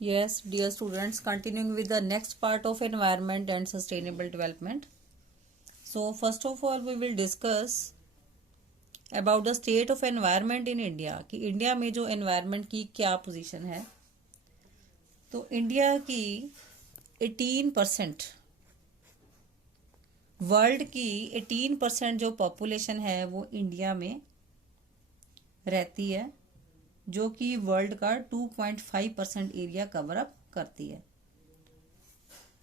Yes, dear students, continuing with the next part of environment and sustainable development. So, first of all, we will discuss about the state of environment in India कि India में जो environment की क्या position है. तो India की 18% world की 18% जो पॉपुलेशन है वो इंडिया में रहती है, जो कि वर्ल्ड का 2.5% एरिया कवर अप करती है.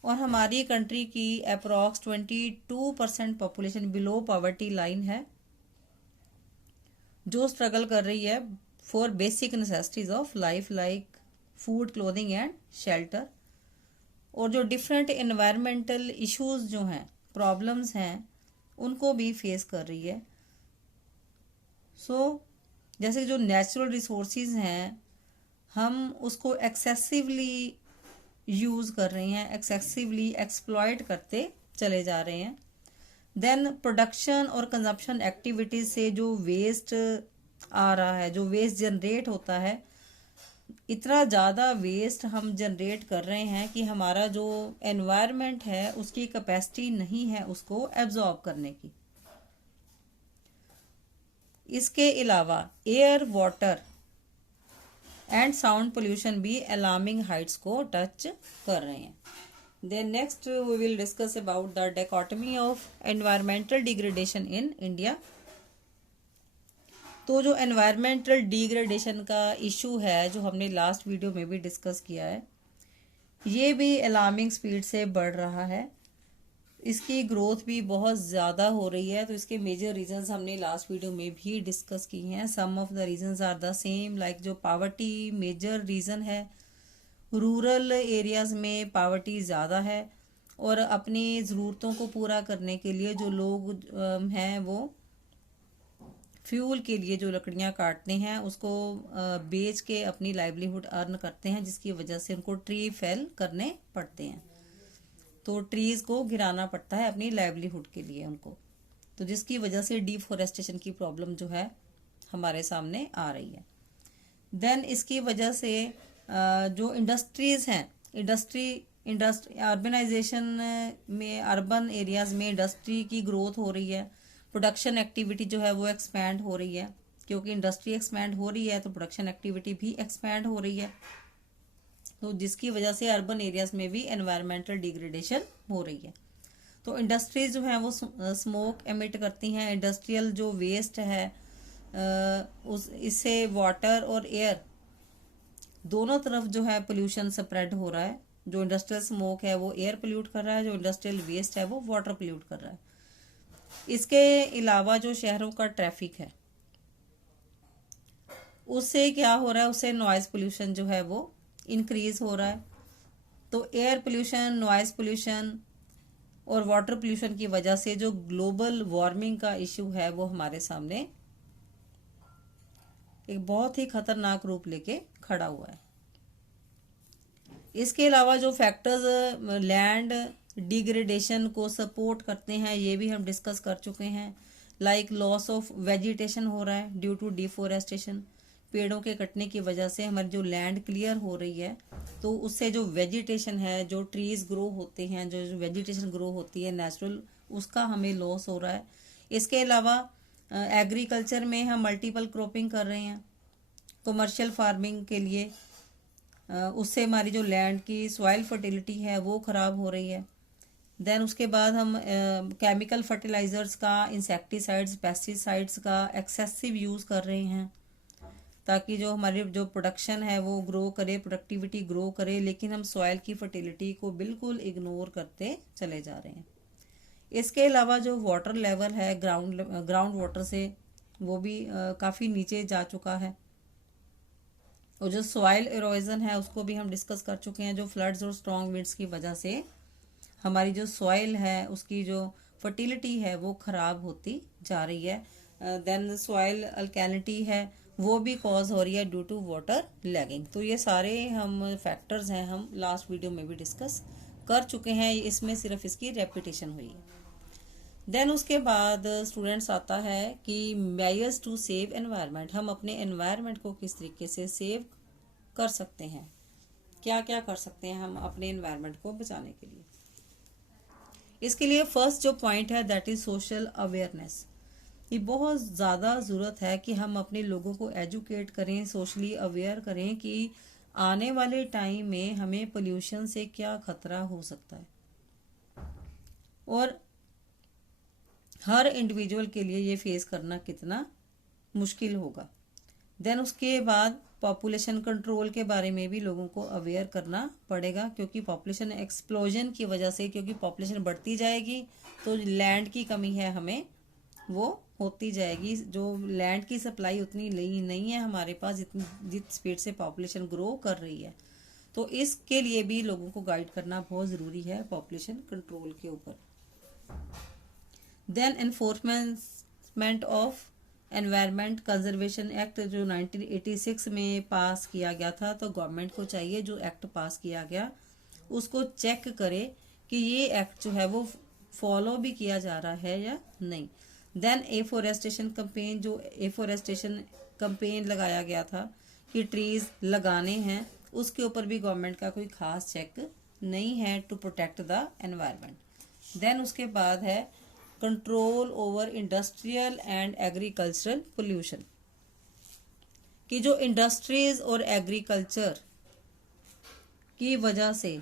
और हमारी कंट्री की approx 22% population below poverty line है, जो स्ट्रगल कर रही है for basic necessities of life like food, clothing and shelter. और जो डिफरेंट एनवायरमेंटल इश्यूज जो हैं, प्रॉब्लम्स हैं, उनको भी फेस कर रही है. जैसे जो नेचुरल रिसोर्सेज हैं, हम उसको एक्सेसिवली यूज़ कर रहे हैं, एक्सेसिवली एक्सप्लॉयट करते चले जा रहे हैं. देन प्रोडक्शन और कंजप्शन एक्टिविटीज से जो वेस्ट आ रहा है, जो वेस्ट जनरेट होता है, इतना ज़्यादा वेस्ट हम जनरेट कर रहे हैं कि हमारा जो एनवायरनमेंट है उसकी कैपेसिटी नहीं है उसको एब्जॉर्ब करने की. इसके अलावा air, water and sound pollution भी अलार्मिंग हाइट्स को टच कर रहे हैं. Then next we will discuss about the dichotomy of environmental degradation in India. तो जो एनवायरमेंटल डिग्रेडेशन का इशू है, जो हमने लास्ट वीडियो में भी डिस्कस किया है, ये भी अलार्मिंग स्पीड से बढ़ रहा है. इसकी ग्रोथ भी बहुत ज़्यादा हो रही है. तो इसके मेजर रीजंस हमने लास्ट वीडियो में भी डिस्कस की हैं. Some of the reasons are the same, like जो पावर्टी मेजर रीज़न है. रूरल एरियाज़ में पावर्टी ज़्यादा है और अपनी ज़रूरतों को पूरा करने के लिए जो लोग हैं वो फ्यूल के लिए जो लकड़ियाँ काटते हैं उसको बेच के अपनी लाइवलीहुड अर्न करते हैं, जिसकी वजह से उनको ट्री फेल करने पड़ते हैं. तो ट्रीज़ को गिराना पड़ता है अपनी लाइवलीहुड के लिए उनको. तो जिसकी वजह से डिफॉरेस्टेशन की प्रॉब्लम जो है हमारे सामने आ रही है. देन इसकी वजह से जो इंडस्ट्रीज़ हैं, अर्बनाइजेशन में, अर्बन एरियाज़ में इंडस्ट्री की ग्रोथ हो रही है. प्रोडक्शन एक्टिविटी जो है वो एक्सपैंड हो रही है, क्योंकि इंडस्ट्री एक्सपैंड हो रही है तो प्रोडक्शन एक्टिविटी भी एक्सपैंड हो रही है. तो जिसकी वजह से अर्बन एरियाज में भी एनवायरमेंटल डिग्रेडेशन हो रही है. तो इंडस्ट्रीज जो हैं वो स्मोक एमिट करती हैं. इंडस्ट्रियल जो वेस्ट है इससे वाटर और एयर दोनों तरफ जो है पोल्यूशन स्प्रेड हो रहा है. जो इंडस्ट्रियल स्मोक है वो एयर पोल्यूट कर रहा है, जो इंडस्ट्रियल वेस्ट है वो वाटर पोल्यूट कर रहा है. इसके अलावा जो शहरों का ट्रैफिक है उससे क्या हो रहा है, उससे नॉइज पोल्यूशन जो है वो इंक्रीज हो रहा है. तो एयर पोल्यूशन, नॉइज पोल्यूशन और वाटर पोल्यूशन की वजह से जो ग्लोबल वार्मिंग का इशू है वो हमारे सामने एक बहुत ही खतरनाक रूप लेके खड़ा हुआ है. इसके अलावा जो फैक्टर्स लैंड डिग्रेडेशन को सपोर्ट करते हैं ये भी हम डिस्कस कर चुके हैं. लाइक लॉस ऑफ वेजिटेशन हो रहा है ड्यू टू डिफोरेस्टेशन. पेड़ों के कटने की वजह से हमारी जो लैंड क्लियर हो रही है, तो उससे जो वेजिटेशन है, जो ट्रीज ग्रो होते हैं, जो वेजिटेशन ग्रो होती है नेचुरल, उसका हमें लॉस हो रहा है. इसके अलावा एग्रीकल्चर में हम मल्टीपल क्रॉपिंग कर रहे हैं कमर्शियल फार्मिंग के लिए. उससे हमारी जो लैंड की सॉइल फर्टिलिटी है वो ख़राब हो रही है. देन उसके बाद हम केमिकल फर्टिलाइजर्स का, इंसेक्टिसाइड्स, पेस्टिसाइड्स का एक्सेसिव यूज़ कर रहे हैं ताकि जो हमारी जो प्रोडक्शन है वो ग्रो करे, प्रोडक्टिविटी ग्रो करे, लेकिन हम सॉइल की फर्टिलिटी को बिल्कुल इग्नोर करते चले जा रहे हैं. इसके अलावा जो वाटर लेवल है ग्राउंड वाटर से वो भी काफ़ी नीचे जा चुका है. और जो सॉइल इरोजन है उसको भी हम डिस्कस कर चुके हैं. जो फ्लड्स और स्ट्रॉन्ग विंड्स की वजह से हमारी जो सॉइल है उसकी जो फर्टिलिटी है वो ख़राब होती जा रही है. देन सॉइल अल्कैलिनिटी है वो भी कॉज हो रही है ड्यू टू वाटर लैगिंग. तो ये सारे हम फैक्टर्स हैं, हम लास्ट वीडियो में भी डिस्कस कर चुके हैं. इसमें सिर्फ इसकी रेपिटेशन हुई है. देन उसके बाद स्टूडेंट्स आता है कि मेजर्स टू सेव एनवायरनमेंट. हम अपने एनवायरनमेंट को किस तरीके से सेव कर सकते हैं, क्या क्या कर सकते हैं हम अपने एनवायरनमेंट को बचाने के लिए। इसके लिए फर्स्ट जो पॉइंट है दैट इज सोशल अवेयरनेस। ये बहुत ज़्यादा ज़रूरत है कि हम अपने लोगों को एजुकेट करें, सोशली अवेयर करें कि आने वाले टाइम में हमें पोल्यूशन से क्या खतरा हो सकता है और हर इंडिविजुअल के लिए ये फेस करना कितना मुश्किल होगा। देन उसके बाद पॉपुलेशन कंट्रोल के बारे में भी लोगों को अवेयर करना पड़ेगा, क्योंकि पॉपुलेशन एक्सप्लोजन की वजह से, क्योंकि पॉपुलेशन बढ़ती जाएगी तो लैंड की कमी है हमें वो होती जाएगी। जो लैंड की सप्लाई उतनी नहीं है हमारे पास जिस स्पीड से पॉपुलेशन ग्रो कर रही है। तो इसके लिए भी लोगों को गाइड करना बहुत ज़रूरी है पॉपुलेशन कंट्रोल के ऊपर। Then enforcement of environment conservation act जो 1986 में पास किया गया था, तो गवर्नमेंट को चाहिए जो एक्ट पास किया गया उसको चेक करे कि ये एक्ट जो है वो फॉलो भी किया जा रहा है या नहीं। देन एफोरेस्टेशन कैंपेन, जो एफोरेस्टेशन कैंपेन लगाया गया था कि ट्रीज लगाने हैं, उसके ऊपर भी गवर्नमेंट का कोई खास चेक नहीं है to protect the environment. Then उसके बाद है control over industrial and agricultural pollution, कि जो इंडस्ट्रीज और एग्रीकल्चर की वजह से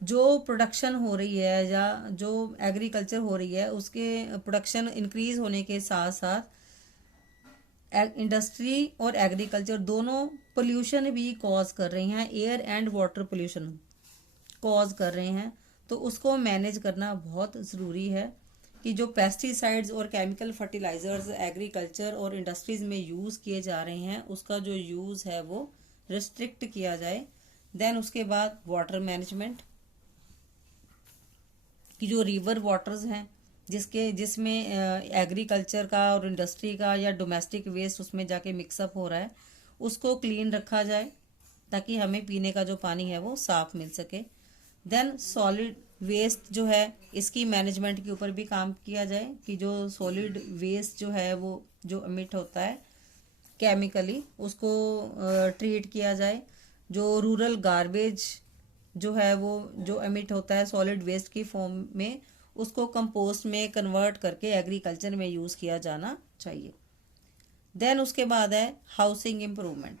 जो प्रोडक्शन हो रही है या जो एग्रीकल्चर हो रही है उसके प्रोडक्शन इंक्रीज होने के साथ साथ इंडस्ट्री और एग्रीकल्चर दोनों पोल्यूशन भी कॉज कर रही हैं, air and water pollution cause कर रहे हैं। तो उसको मैनेज करना बहुत ज़रूरी है कि जो पेस्टिसाइड्स और केमिकल फर्टिलाइजर्स एग्रीकल्चर और इंडस्ट्रीज में यूज़ किए जा रहे हैं उसका जो यूज़ है वो रिस्ट्रिक्ट किया जाए। देन उसके बाद वाटर मैनेजमेंट, कि जो रिवर वाटर्स हैं जिसमें एग्रीकल्चर का और इंडस्ट्री का या डोमेस्टिक वेस्ट उसमें जाके मिक्सअप हो रहा है, उसको क्लीन रखा जाए ताकि हमें पीने का जो पानी है वो साफ मिल सके। देन सॉलिड वेस्ट जो है इसकी मैनेजमेंट के ऊपर भी काम किया जाए कि जो सॉलिड वेस्ट जो है वो जो एमिट होता है केमिकली उसको ट्रीट किया जाए। जो रूरल गार्बेज जो है वो जो एमिट होता है सॉलिड वेस्ट की फॉर्म में उसको कंपोस्ट में कन्वर्ट करके एग्रीकल्चर में यूज़ किया जाना चाहिए। देन उसके बाद है हाउसिंग इम्प्रूवमेंट,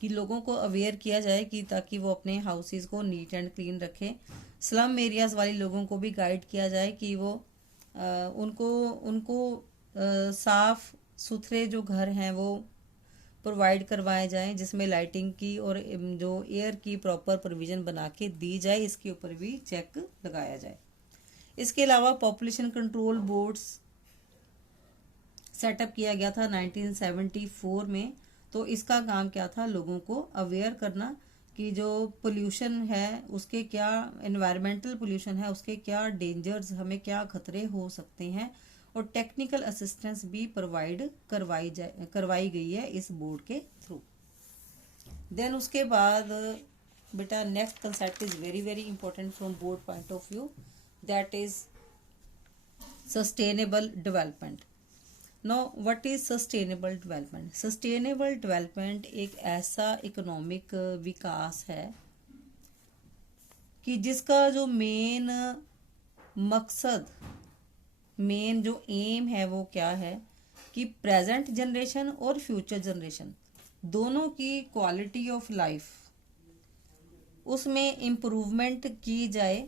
कि लोगों को अवेयर किया जाए कि ताकि वो अपने हाउसेस को नीट एंड क्लीन रखें। स्लम एरियाज़ वाले लोगों को भी गाइड किया जाए कि वो उनको साफ सुथरे जो घर हैं वो प्रोवाइड करवाए जाएं जिसमें लाइटिंग की और जो एयर की प्रॉपर प्रोविज़न बना के दी जाए, इसके ऊपर भी चेक लगाया जाए। इसके अलावा पॉपुलेशन कंट्रोल बोर्ड्स सेटअप किया गया था 1974 में। तो इसका काम क्या था, लोगों को अवेयर करना कि जो पोल्यूशन है उसके क्या, एनवायरमेंटल पोल्यूशन है उसके क्या डेंजर्स, हमें क्या खतरे हो सकते हैं, और टेक्निकल असिस्टेंस भी प्रोवाइड करवाई गई है इस बोर्ड के थ्रू। देन उसके बाद बेटा next concept is very very important from board point of view, that is sustainable development. Know what is sustainable development? Sustainable development एक ऐसा इकोनॉमिक विकास है कि जिसका जो मेन मकसद, मेन जो एम है वो क्या है कि प्रेजेंट जनरेशन और फ्यूचर जनरेशन दोनों की क्वालिटी ऑफ लाइफ उसमें इम्प्रूवमेंट की जाए,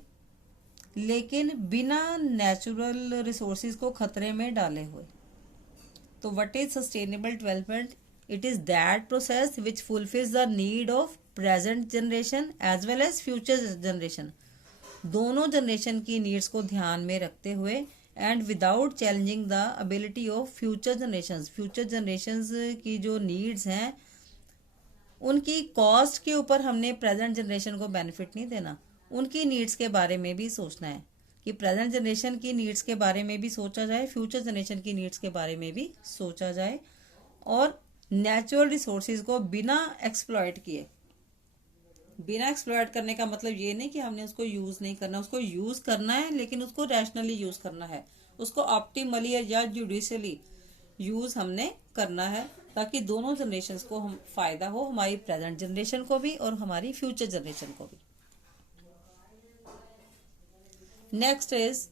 लेकिन बिना नेचुरल रिसोर्सेज को खतरे में डाले हुए। तो what is sustainable development? It is that process which fulfils the need of present generation as well as future generation. दोनों जनरेशन की नीड्स को ध्यान में रखते हुए and without challenging the ability of future generations. Future generations की जो needs हैं उनकी कॉस्ट के ऊपर हमने प्रेजेंट जनरेशन को बेनिफिट नहीं देना, उनकी नीड्स के बारे में भी सोचना है कि प्रेजेंट जनरेशन की नीड्स के बारे में भी सोचा जाए, फ्यूचर जनरेशन की नीड्स के बारे में भी सोचा जाए, और नेचुरल रिसोर्सेज को बिना एक्सप्लॉयट किए, बिना एक्सप्लॉयट करने का मतलब ये नहीं कि हमने उसको यूज़ नहीं करना, उसको यूज़ करना है लेकिन उसको रैशनली यूज़ करना है, उसको ऑप्टिमली या जुडिशली यूज़ हमने करना है। ताकि दोनों जनरेशन्स को हम फायदा हो, हमारी प्रेजेंट जनरेशन को भी और हमारी फ्यूचर जनरेशन को भी। Next is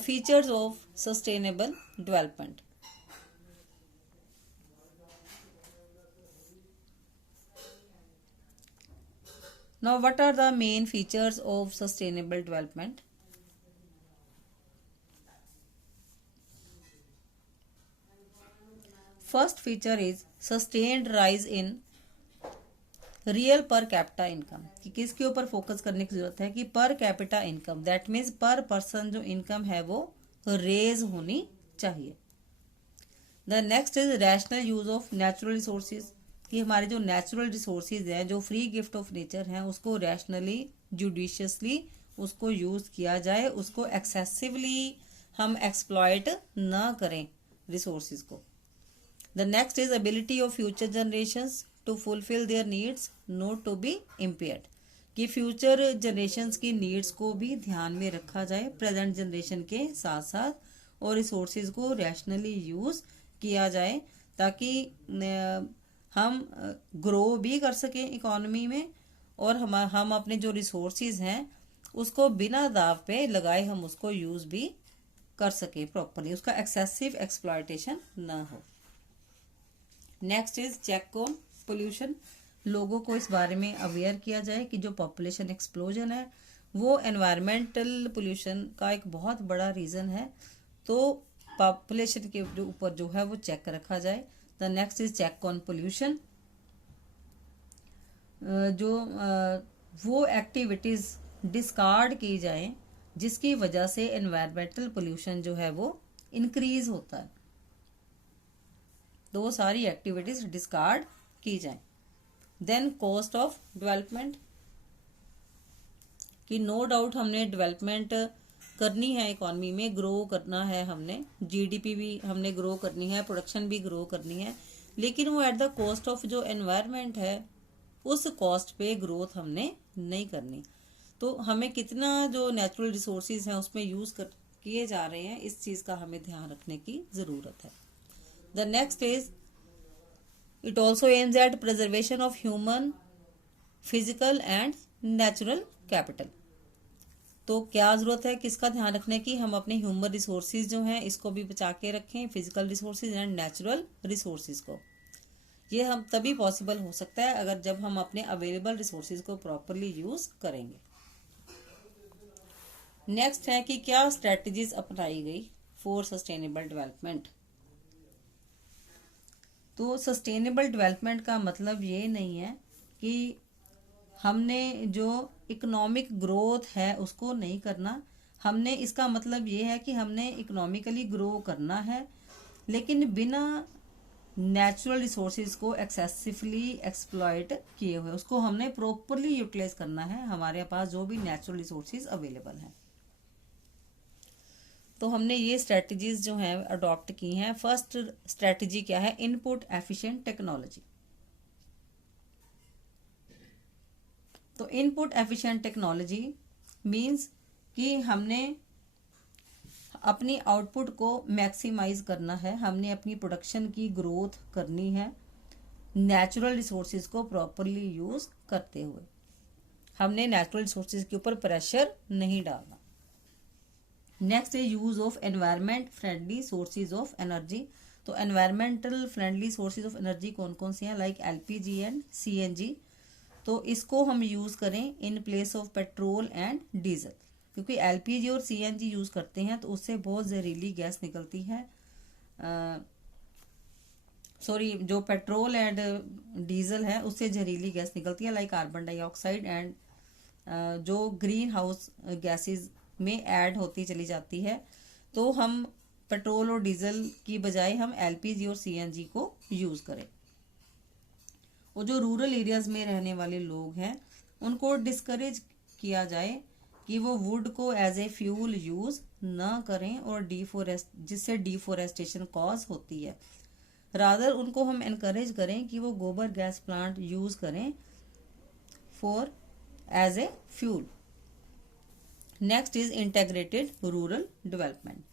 features of sustainable development. Now, what are the main features of sustainable development? First feature is sustained rise in real per capita income, कि किसके ऊपर फोकस करने की जरूरत है कि per capita income, that means पर person जो इनकम है वो रेज होनी चाहिए। The next is rational use of natural resources, कि हमारे जो नेचुरल रिसोर्सेज हैं, जो फ्री गिफ्ट ऑफ नेचर हैं, उसको रैशनली जुडिशियसली उसको यूज किया जाए, उसको एक्सेसिवली हम एक्सप्लॉयट ना करें रिसोर्सेज को। The next is ability of future generations to fulfil their needs not to be impaired, कि फ्यूचर जनरेशन्स की नीड्स को भी ध्यान में रखा जाए प्रेजेंट जनरेशन के साथ साथ, और रिसोर्सेज को रैशनली यूज किया जाए ताकि हम ग्रो भी कर सकें इकोनॉमी में, और हम अपने जो रिसोर्सेज हैं उसको बिना दाव पे लगाए हम उसको यूज भी कर सकें प्रॉपरली, उसका एक्सेसिव एक्सप्लॉयटेशन ना हो। Next is check on pollution, लोगों को इस बारे में अवेयर किया जाए कि जो पॉपुलेशन एक्सप्लोजन है वो एनवायरमेंटल पोल्यूशन का एक बहुत बड़ा रीज़न है, तो पॉपुलेशन के ऊपर जो है वो चेक रखा जाए। The next is check on pollution, जो वो एक्टिविटीज़ डिस्कार्ड की जाए जिसकी वजह से एनवायरमेंटल पोल्यूशन जो है वो इंक्रीज होता है, तो वो सारी एक्टिविटीज़ डिस्कार्ड की जाए। देन कॉस्ट ऑफ डेवलपमेंट, कि नो डाउट हमने डेवलपमेंट करनी है, इकॉनमी में ग्रो करना है, हमने जीडीपी भी हमने ग्रो करनी है, प्रोडक्शन भी ग्रो करनी है, लेकिन वो एट द कॉस्ट ऑफ जो एनवायरनमेंट है उस कॉस्ट पे ग्रोथ हमने नहीं करनी। तो हमें कितना जो नेचुरल रिसोर्सेज हैं उसमें यूज़ किए जा रहे हैं, इस चीज़ का हमें ध्यान रखने की ज़रूरत है। The next is it also aims at preservation of human, physical and natural capital। तो क्या ज़रूरत है किसका ध्यान रखने की, हम अपने ह्यूमन रिसोर्सेज जो हैं इसको भी बचा के रखें, physical resources and natural resources को। ये हम तभी पॉसिबल हो सकता है अगर जब हम अपने अवेलेबल रिसोर्सेज को प्रॉपरली यूज़ करेंगे। नेक्स्ट है कि क्या स्ट्रेटजीज अपनाई गई फॉर सस्टेनेबल डेवलपमेंट। तो सस्टेनेबल डेवलपमेंट का मतलब ये नहीं है कि हमने जो इकोनॉमिक ग्रोथ है उसको नहीं करना, हमने इसका मतलब ये है कि हमने इकोनॉमिकली ग्रो करना है लेकिन बिना नेचुरल रिसोर्सेज को एक्सेसिवली एक्सप्लॉयट किए हुए, उसको हमने प्रॉपरली यूटिलाइज करना है हमारे पास जो भी नेचुरल रिसोर्सेज अवेलेबल हैं। तो हमने ये स्ट्रेटजीज जो हैं अडॉप्ट की हैं। फर्स्ट स्ट्रेटजी क्या है, इनपुट एफिशिएंट टेक्नोलॉजी। तो इनपुट एफिशिएंट टेक्नोलॉजी मींस कि हमने अपनी आउटपुट को मैक्सिमाइज करना है, हमने अपनी प्रोडक्शन की ग्रोथ करनी है नेचुरल रिसोर्सेज को प्रॉपरली यूज करते हुए, हमने नेचुरल रिसोर्सेज के ऊपर प्रेशर नहीं डालना। नेक्स्ट है use of environment friendly sources of energy. तो environmental friendly sources of energy कौन कौन सी हैं, लाइक एलपीजी एंड सीएनजी। तो इसको हम यूज करें in place of petrol and diesel, क्योंकि एलपीजी और सीएनजी यूज करते हैं तो उससे बहुत जहरीली गैस निकलती है। जो पेट्रोल एंड डीजल है उससे जहरीली गैस निकलती है, लाइक कार्बन डाइऑक्साइड एंड जो ग्रीन हाउस गैसेज में ऐड होती चली जाती है। तो हम पेट्रोल और डीजल की बजाय हम एलपीजी और सीएनजी को यूज करें। और जो रूरल एरियाज में रहने वाले लोग हैं उनको डिस्करेज किया जाए कि वो वुड को एज ए फ्यूल यूज ना करें और जिससे डिफोरेस्टेशन कॉज होती है। रादर उनको हम एनकरेज करें कि वो गोबर गैस प्लांट यूज करें for as a fuel. Next is integrated rural development.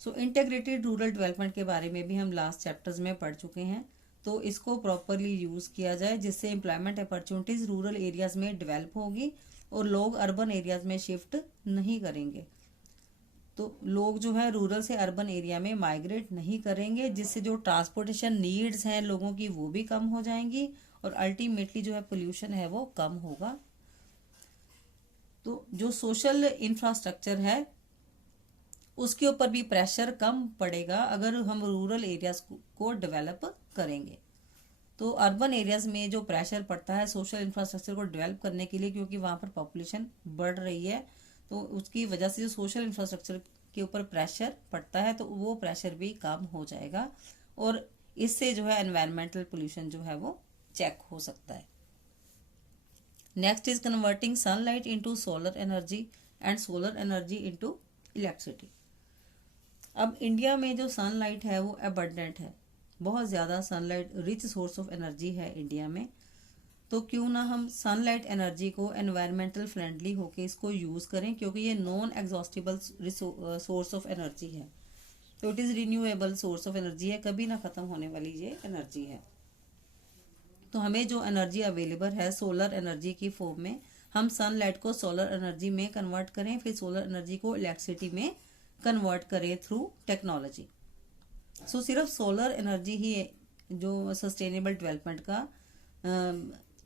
So integrated rural development के बारे में भी हम लास्ट चैप्टर्स में पढ़ चुके हैं। तो इसको प्रॉपरली यूज़ किया जाए जिससे एम्प्लॉयमेंट अपॉर्चुनिटीज़ रूरल एरियाज़ में डेवलप होगी और लोग अर्बन एरियाज़ में शिफ्ट नहीं करेंगे। तो लोग जो है रूरल से अर्बन एरिया में माइग्रेट नहीं करेंगे, जिससे जो ट्रांसपोर्टेशन नीड्स हैं लोगों की वो भी कम हो जाएंगी और अल्टीमेटली जो है पोल्यूशन है वो कम होगा। तो जो सोशल इंफ्रास्ट्रक्चर है उसके ऊपर भी प्रेशर कम पड़ेगा अगर हम रूरल एरियाज को डेवलप करेंगे। तो अर्बन एरियाज में जो प्रेशर पड़ता है सोशल इंफ्रास्ट्रक्चर को डेवलप करने के लिए, क्योंकि वहाँ पर पॉपुलेशन बढ़ रही है, तो उसकी वजह से जो सोशल इंफ्रास्ट्रक्चर के ऊपर प्रेशर पड़ता है तो वो प्रेशर भी कम हो जाएगा और इससे जो है एनवायरमेंटल पोल्यूशन जो है वो चेक हो सकता है। Next is converting sunlight into solar energy and solar energy into electricity. अब इंडिया में जो सनलाइट है वो अबंडेंट है, बहुत ज़्यादा sunlight rich source of energy है इंडिया में। तो क्यों ना हम सनलाइट एनर्जी को एनवायरमेंटल फ्रेंडली होके इसको यूज़ करें, क्योंकि ये non exhaustible source of energy है। तो it is renewable source of energy है, कभी ना ख़त्म होने वाली ये एनर्जी है। तो हमें जो एनर्जी अवेलेबल है सोलर एनर्जी की फॉर्म में, हम सनलाइट को सोलर एनर्जी में कन्वर्ट करें, फिर सोलर एनर्जी को इलेक्ट्रिसिटी में कन्वर्ट करें थ्रू टेक्नोलॉजी। सो सिर्फ सोलर एनर्जी ही जो सस्टेनेबल डेवलपमेंट का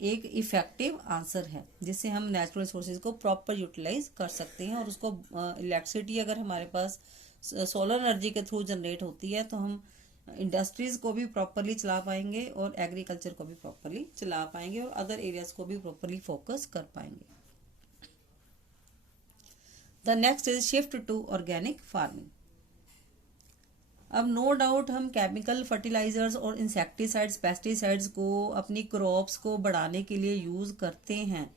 एक इफ़ेक्टिव आंसर है, जिससे हम नेचुरल रिसोर्सेज को प्रॉपर यूटिलाइज कर सकते हैं और उसको इलेक्ट्रिसिटी अगर हमारे पास सोलर एनर्जी के थ्रू जनरेट होती है तो हम इंडस्ट्रीज को भी प्रॉपरली चला पाएंगे और एग्रीकल्चर को भी प्रॉपरली चला पाएंगे और अदर एरियाज को भी प्रॉपरली फोकस कर पाएंगे। The next is shift to organic farming. अब नो डाउट हम केमिकल फर्टिलाइजर्स और इंसेक्टिसाइड्स पेस्टिसाइड्स को अपनी क्रॉप्स को बढ़ाने के लिए यूज़ करते हैं,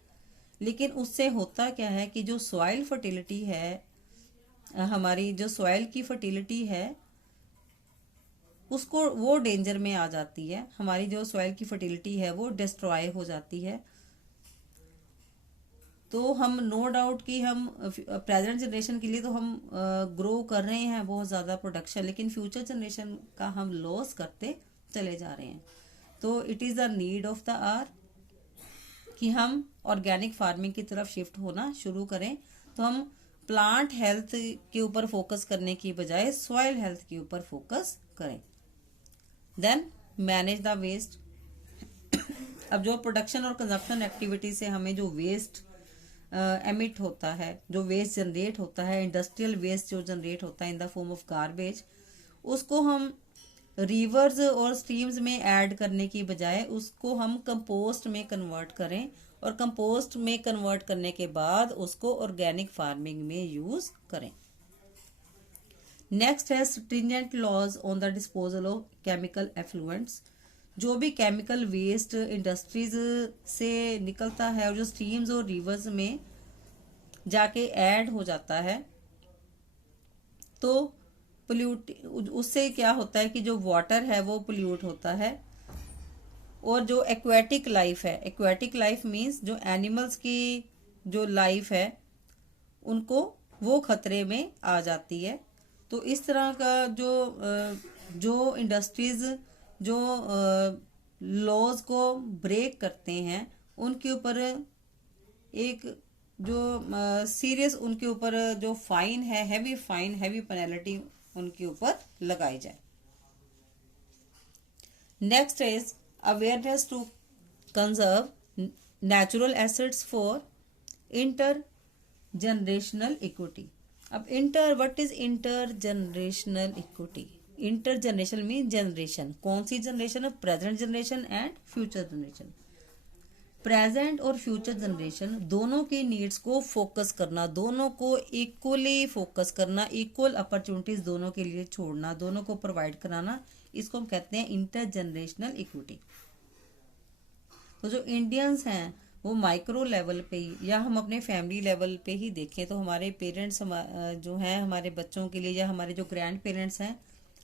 लेकिन उससे होता क्या है कि जो सॉइल फर्टिलिटी है, हमारी जो सॉइल की फर्टिलिटी है उसको वो डेंजर में आ जाती है। हमारी जो सॉइल की फर्टिलिटी है वो डिस्ट्रॉय हो जाती है। तो हम नो डाउट कि हम प्रेजेंट जनरेशन के लिए तो हम ग्रो कर रहे हैं बहुत ज़्यादा प्रोडक्शन, लेकिन फ्यूचर जनरेशन का हम लॉस करते चले जा रहे हैं। तो it is the need of the hour कि हम ऑर्गेनिक फार्मिंग की तरफ शिफ्ट होना शुरू करें। तो हम प्लांट हेल्थ के ऊपर फोकस करने की बजाय सॉइल हेल्थ के ऊपर फोकस करें। Then manage the waste. अब जो प्रोडक्शन और कंजप्शन एक्टिविटी से हमें जो वेस्ट एमिट होता है, जो वेस्ट जनरेट होता है, इंडस्ट्रियल वेस्ट जो जनरेट होता है in the form of garbage, उसको हम रिवर्स और स्ट्रीम्स में ऐड करने की बजाय उसको हम कंपोस्ट में कन्वर्ट करें और कंपोस्ट में कन्वर्ट करने के बाद उसको ऑर्गेनिक फार्मिंग में यूज़ करें। नेक्स्ट है stringent laws on the disposal of chemical effluents. जो भी केमिकल वेस्ट इंडस्ट्रीज से निकलता है और जो स्ट्रीम्स और रिवर्स में जाके ऐड हो जाता है तो उससे क्या होता है कि जो वाटर है वो पोल्यूट होता है और जो एक्वेटिक लाइफ है, एक्वेटिक लाइफ मीन्स जो एनिमल्स की जो लाइफ है उनको वो खतरे में आ जाती है। तो इस तरह का जो इंडस्ट्रीज जो लॉज को ब्रेक करते हैं उनके ऊपर एक जो सीरियस उनके ऊपर जो फाइन है, हैवी पेनल्टी उनके ऊपर लगाई जाए। Next is awareness to conserve natural assets for inter generational equity. अब what is inter generational equity? Inter generation mean generation, कौन सी जनरेशन है? Present generation and future generation. Present और फ्यूचर जनरेशन दोनों की नीड्स को फोकस करना, दोनों को इक्वली फोकस करना, इक्वल अपॉर्चुनिटीज दोनों के लिए छोड़ना, दोनों को प्रोवाइड कराना, इसको हम कहते हैं इंटर जनरेशनल इक्विटी। तो जो इंडियंस हैं वो माइक्रो लेवल पे ही या हम अपने फैमिली लेवल पे ही देखें तो हमारे पेरेंट्स जो हैं हमारे बच्चों के लिए या हमारे जो ग्रैंड पेरेंट्स हैं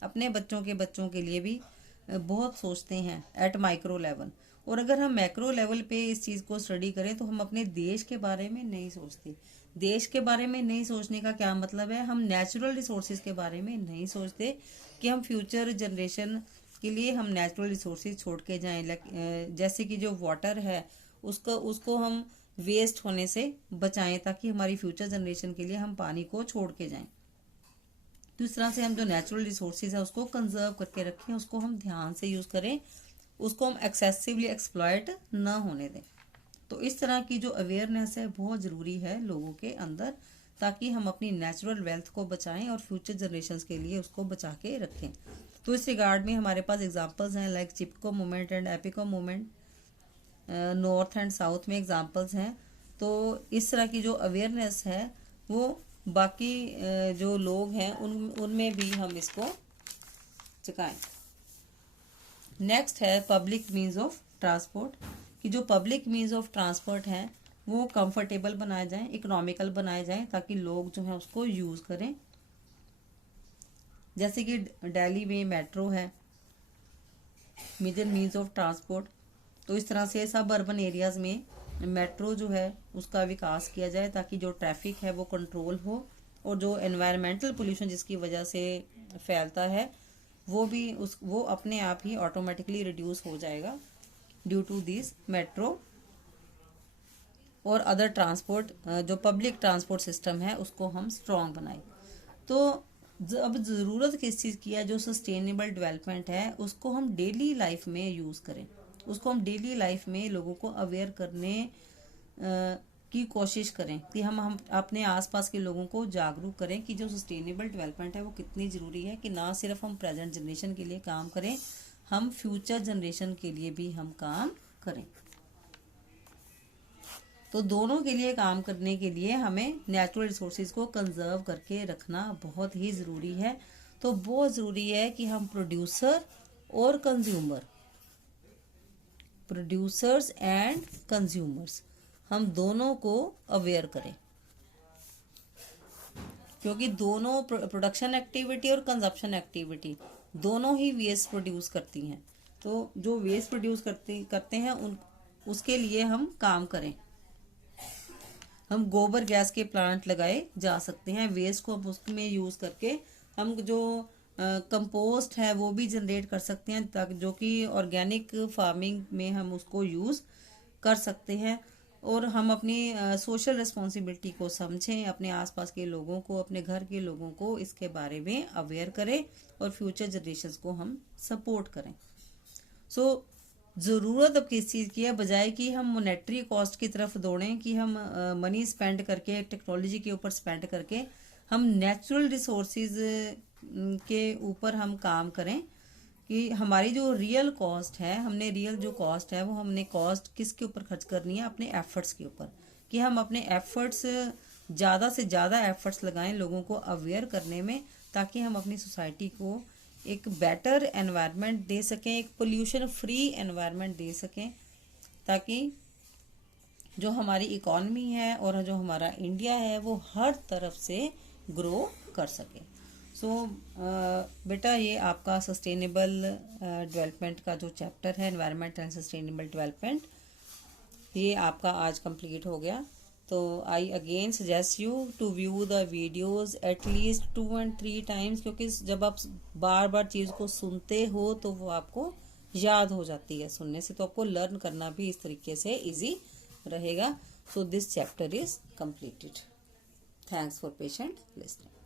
अपने बच्चों के लिए भी बहुत सोचते हैं एट माइक्रो लेवल। और अगर हम मैक्रो लेवल पे इस चीज़ को स्टडी करें तो हम अपने देश के बारे में नहीं सोचते। देश के बारे में नहीं सोचने का क्या मतलब है, हम नेचुरल रिसोर्सेज के बारे में नहीं सोचते कि हम फ्यूचर जनरेशन के लिए हम नेचुरल रिसोर्सेज छोड़ के जाएं। जैसे कि जो वाटर है उसको हम वेस्ट होने से बचाएं ताकि हमारी फ्यूचर जनरेशन के लिए हम पानी को छोड़ के जाएं। तो इस तरह से हम जो नेचुरल रिसोर्सेज है उसको कंजर्व करके रखें, उसको हम ध्यान से यूज़ करें, उसको हम एक्सेसिवली एक्सप्लॉयट ना होने दें। तो इस तरह की जो अवेयरनेस है बहुत ज़रूरी है लोगों के अंदर, ताकि हम अपनी नेचुरल वेल्थ को बचाएं और फ्यूचर जनरेशन्स के लिए उसको बचा के रखें। तो इस रिगार्ड में हमारे पास एग्जांपल्स हैं like Chipko movement and Appiko movement, north and south में एग्जांपल्स हैं। तो इस तरह की जो अवेयरनेस है वो बाकी जो लोग हैं उनमें भी हम इसको चुकाएं। नेक्स्ट है पब्लिक मीन्स ऑफ ट्रांसपोर्ट, कि जो पब्लिक मीन्स ऑफ ट्रांसपोर्ट हैं वो कंफर्टेबल बनाए जाएं, इकोनॉमिकल बनाए जाएं, ताकि लोग जो है उसको यूज़ करें। जैसे कि दिल्ली में मेट्रो है मेजर मीन्स ऑफ ट्रांसपोर्ट, तो इस तरह से सब अर्बन एरियाज़ में मेट्रो जो है उसका विकास किया जाए ताकि जो ट्रैफिक है वो कंट्रोल हो और जो एनवायरमेंटल पोल्यूशन जिसकी वजह से फैलता है वो अपने आप ही ऑटोमेटिकली रिड्यूस हो जाएगा ड्यू टू दिस मेट्रो और अदर ट्रांसपोर्ट। जो पब्लिक ट्रांसपोर्ट सिस्टम है उसको हम स्ट्रॉन्ग बनाएं। तो अब ज़रूरत किस चीज़ की है, जो सस्टेनेबल डेवलपमेंट है उसको हम डेली लाइफ में यूज़ करें, उसको हम डेली लाइफ में लोगों को अवेयर करने की कोशिश करें कि हम अपने आसपास के लोगों को जागरूक करें कि जो सस्टेनेबल डेवलपमेंट है वो कितनी ज़रूरी है, कि ना सिर्फ हम प्रेजेंट जनरेशन के लिए काम करें, हम फ्यूचर जनरेशन के लिए भी हम काम करें। तो दोनों के लिए काम करने के लिए हमें नेचुरल रिसोर्सेज को कंजर्व करके रखना बहुत ही ज़रूरी है। तो बहुत ज़रूरी है कि हम प्रोड्यूसर प्रोड्यूसर्स एंड कंज्यूमर्स हम दोनों को अवेयर करें, क्योंकि दोनों प्रोडक्शन एक्टिविटी और कंजप्शन एक्टिविटी दोनों ही वेस्ट प्रोड्यूस करती हैं। तो जो वेस्ट प्रोड्यूस करते हैं उसके लिए हम काम करें। हम गोबर गैस के प्लांट लगाए जा सकते हैं, वेस्ट को उसमें यूज़ करके हम जो कंपोस्ट है वो भी जनरेट कर सकते हैं, ताकि जो कि ऑर्गेनिक फार्मिंग में हम उसको यूज़ कर सकते हैं। और हम अपनी सोशल रिस्पॉन्सिबिलिटी को समझें, अपने आसपास के लोगों को, अपने घर के लोगों को इसके बारे में अवेयर करें और फ्यूचर जनरेशन्स को हम सपोर्ट करें। सो ज़रूरत अब किस चीज़ की है, बजाय कि हम मोनेटरी कॉस्ट की तरफ दौड़ें कि हम मनी स्पेंड करके टेक्नोलॉजी के ऊपर स्पेंड करके हम नेचुरल रिसोर्सेज के ऊपर हम काम करें, कि हमारी जो रियल कॉस्ट है हमने कॉस्ट किसके ऊपर खर्च करनी है, अपने एफर्ट्स के ऊपर, कि हम अपने एफर्ट्स ज़्यादा से ज़्यादा एफर्ट्स लगाएं लोगों को अवेयर करने में, ताकि हम अपनी सोसाइटी को एक बेटर एनवायरनमेंट दे सकें, एक पोल्यूशन फ्री एनवायरनमेंट दे सकें, ताकि जो हमारी इकॉनमी है और जो हमारा इंडिया है वो हर तरफ से ग्रो कर सके। सो बेटा ये आपका सस्टेनेबल डेवलपमेंट का जो चैप्टर है, एनवायरनमेंट एंड सस्टेनेबल डेवलपमेंट, ये आपका आज कंप्लीट हो गया। तो I again suggest you to view the videos at least 2 and 3 times, क्योंकि जब आप बार बार चीज़ को सुनते हो तो वो आपको याद हो जाती है, सुनने से तो आपको लर्न करना भी इस तरीके से इजी रहेगा। So this chapter is completed. Thanks for patient listening.